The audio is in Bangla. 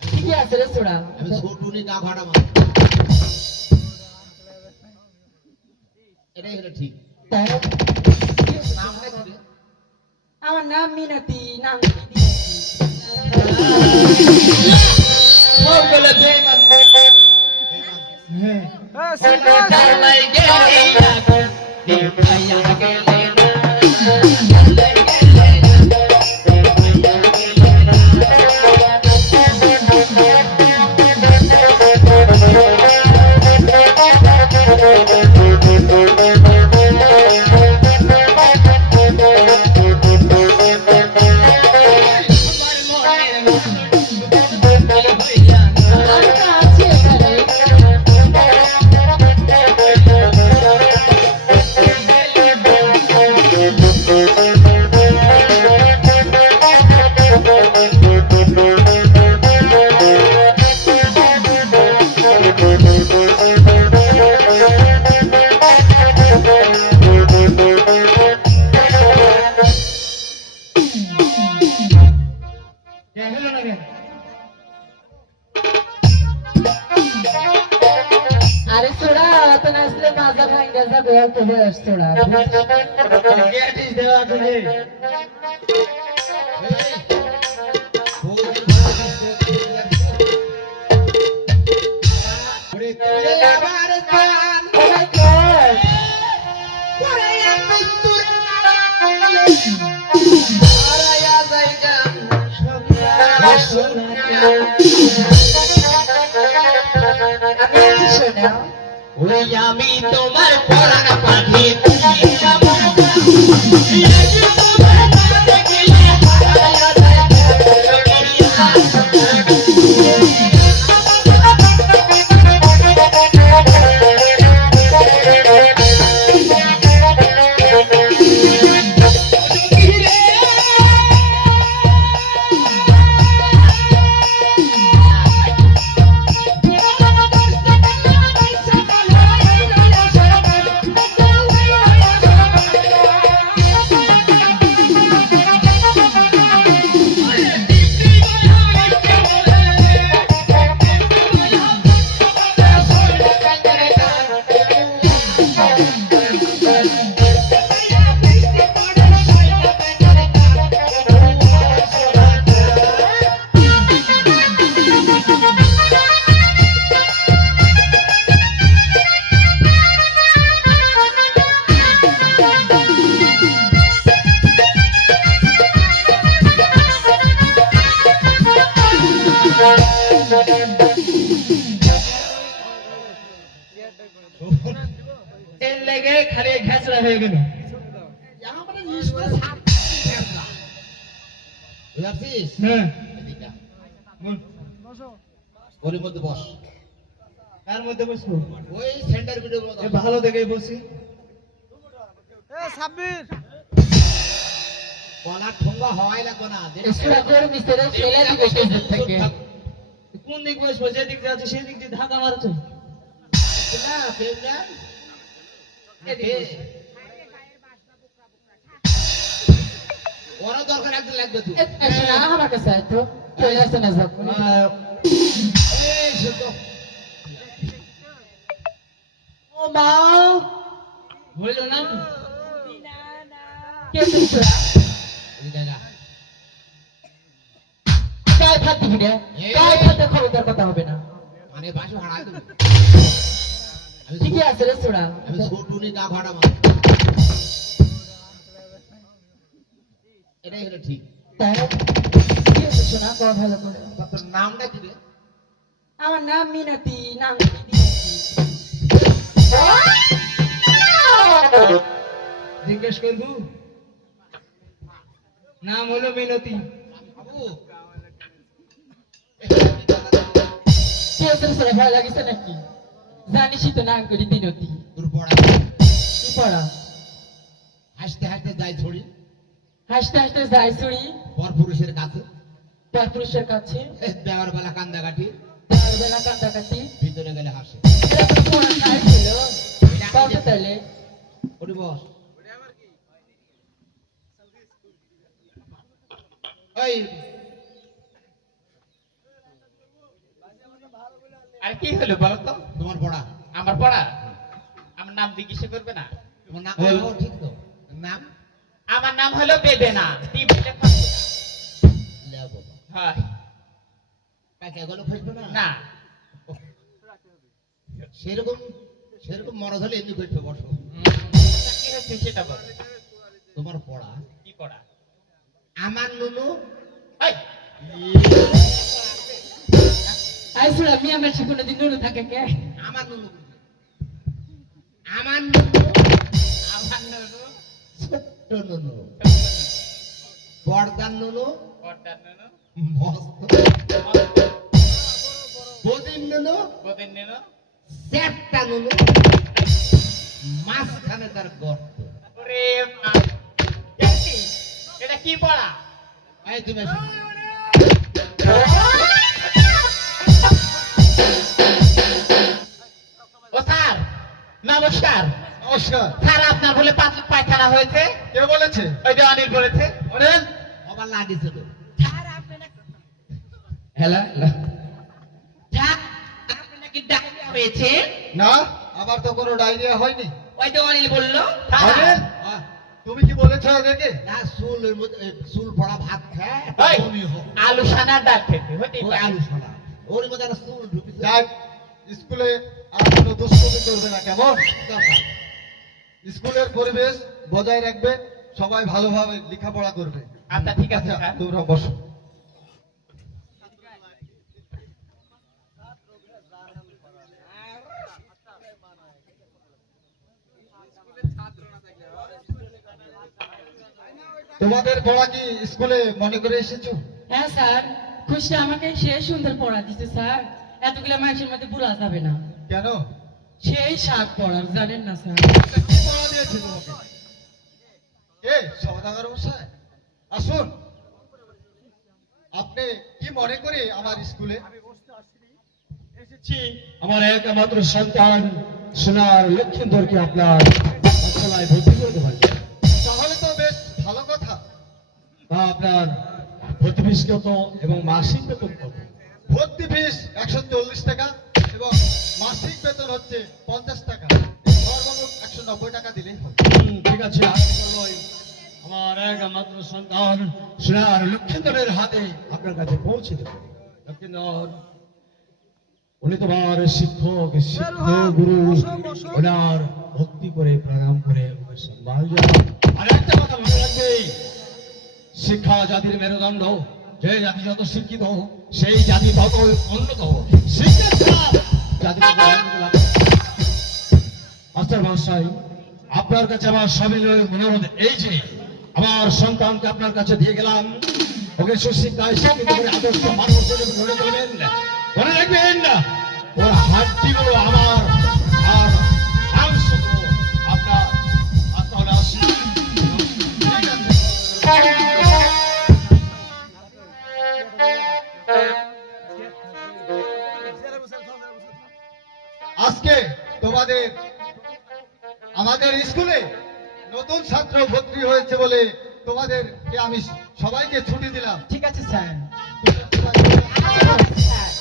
ঠিকই আছে রে ছোড়া। আমি ছোটুনি গা ভাড়া মার এটাই হলো ঠিক। তাই নামটা কি রে? আমার নাম মিনতি, নাম আমি তো আছি এখানে। আরে ছোড়া অত নাচলে মাজা ভাঙ্গা যাবে, অত বয়স ছোড়া। ওরে তুই আমার জান Oh my God! ওরে এত তুই আরায়া জায়গা আমি আছি শোনা। ওই আমি তোমার পরাণ পাখি তুমি আমার এর লেগে খালি ঘেঁচড়া হয়ে গেল। বুঝাচ্ছিস হ্যাঁ এদিকে আয়। বল। ওর মধ্যে বস কার মধ্যে বসবো? ওই সেন্টার ভিডিওর এ মধ্যে ভালো দেখে বসি। গলা ঠোঙ্গা হওয়াই লাগবে না এই ছোড়া গরম ইস্তেরে ফেলে দিবে স্টেজ থেকে। কোন দিক বসবো? যে দিক যাচ্ছে সেই দিক দিয়ে ধাক্কা মারছে। না প্রেম না এদিকে বস। ওরা দরকার একদিন লাগবে তুই এই শোনা আমার কাছে আয় তো। চলে আসে না যাবো। এই শুধু ও মা, হইল না? কে তুই ছোড়া? এদিকে যা গায়ে হাত দিবি রে। গায়ে হাতে খবরদার কথা হবে না। মানে বাসু হারাই দেবো আমি ঠিকই আছে রে ছোড়া। আমি ছোটুনি গা ভাড়া মার এটাই হলো ঠিক। তাই কি আছে শোনা, কও ভালো করে। তোর নামটা কি রে? আমার নাম মিনতি, নাম জিজ্ঞেস করবো? নাম হলো মিনতি। বাবু কি আছে রে ছোড়া, ভয় লাগিছে নাকি? জানিসই তো নাম করি দিনতি। তোর পড়া কি পড়া? হাসতে হাসতে যাই ছড়ি হাসতে হাসতে যাই ছুরি পরপুরুষের কাছে পরপুরুষের কাছে। দেওয়ার বেলা কান্দাকাটি তার বেলা কান্দাকাটি। ভিতরে গেলে হাসে এটা তো পড়া খাই ছিল। কওটা তাহলে। ওটি বস ওই আর কি হলো বলো তো? তোমার পড়া আমার পড়া? আমার নাম জিজ্ঞাসা করবে না? তোমার নাম বল। ঠিক তো নাম আমার নাম হলো বেদেনা। টি বলে ফাঁসবো লেও বাবা না। হয় কাকে গেলো ফাসবে না না। সেরকম সেরকম মরদ হলে এমনি করতে বসো আচ্ছা, কি হচ্ছে সেটা বল। তোমার পড়া কি পড়া? আমার নুনু এই, আই সুরা মিয়া মেশে কোনোদিন নুনু থাকে কে? আমার নুনু আমার নুনু আমার নুনু, ছোট্ট নুনু বড়দার নুনু বড়দার নুনু, মস্ত বদিন নুনু বদের নুনু। চ্যাপটা নুনু মাঝখানে তার গর্ত ওরে মা, দেখছি, এটা কি পড়া? এই তুমি এসো। ও স্যার, নমস্কার। নমস্কার। স্যার, আপনার বলে পায়খানা হয়েছে? কে বলেছে? ওই যে অনিল বলেছে। অনিল, আবার লাগিয়েছে তো হ্যালো স্যার, আপনার নাকি ডায়রিয়া হয়েছে? না, আমার তো কোনো ডায়রিয়া হয়নি। ওই যে অনিল বললো। অনিল, আহ, তুমি কি বলেছো ওদেরকে? না চুলের মধ্যে চুল পড়া ভাত খায় ওই, বমি হয়। আলু সানার ডাল খেতে হতে ওই পারে। আলু ছড়া ওর মধ্যে একটা চুল ঢুকেছে যাক, স্কুলে আর কোনো দুষ্কর্ম করবে না, কেমন? দরকার। স্কুলের পরিবেশ বজায় রাখবে, সবাই ভালোভাবে লেখাপড়া করবে। আচ্ছা ঠিক আছে আচ্ছা, স্যার। তোমরা বসো। তোমাদের পড়া কি স্কুলে মনে করে এসেছো? হ্যাঁ স্যার, খুশি আমাকে সে সুন্দর পড়া দিছে স্যার। এতগুলো মানুষের মধ্যে ভুলা যাবে না। কেন? সেই শাক পড়ার জানেন না স্যার। কি পড়া দিয়েছে তোমাকে? এ সমাদাগার মশাই, আসুন। আপনি কি মনে করে আমার স্কুলে এসেছি আমার একমাত্র সন্তান সোনার লক্ষ্মীন্দরকে আপনার পাঠশালায় ভর্তি করতে পারি। তাহলে তো বেশ ভালো কথা। তা আপনার ভর্তি ফিস কত এবং মাসিক বেতন কত? ভর্তি ফিস 140 টাকা এবং মাসিক বেতন হচ্ছে 50 টাকা। সর্বমোট 190 টাকা দিলেই হবে। ঠিক আছে, আপনি বললেন আমার একমাত্র সন্তান সোনার লক্ষ্মীন্দরের হাতে আপনার কাছে পৌঁছে দেব। লক্ষ্মীন্দর, উনি তোমার শিক্ষক, গুরু, ওনার ভক্তি করে প্রণাম করে ওকে সম্মান জানাও। আর একটা কথা মনে রাখবে, শিক্ষা জাতির মেরুদণ্ড। যে জাতি যত শিক্ষিত সেই জাতি তত উন্নত। শিক্ষা ছাড়া জাতির কোনো উন্নতি লাভ হয় না। মাস্টার মহাশয়, আপনার কাছে আমার সবিনয় অনুরোধ এই যে আমার সন্তানকে আপনার কাছে দিয়ে গেলাম, ওকে সুশিক্ষায় শিক্ষিত করে আদর্শ মানুষ হিসেবে গড়ে তুলবেন। মনে রাখবেন, ওর হাড্ডিগুলো আমার আর মাংসগুলো আপনার। আর তাহলে আসি। ঠিক আছে। আজকে তোমাদের আমাদের স্কুলে নতুন ছাত্র ভর্তি হয়েছে বলে তোমাদেরকে আমি সবাইকে ছুটি দিলাম। ঠিক আছে স্যার। তোমরা সবাই- আচ্ছা, স্যার।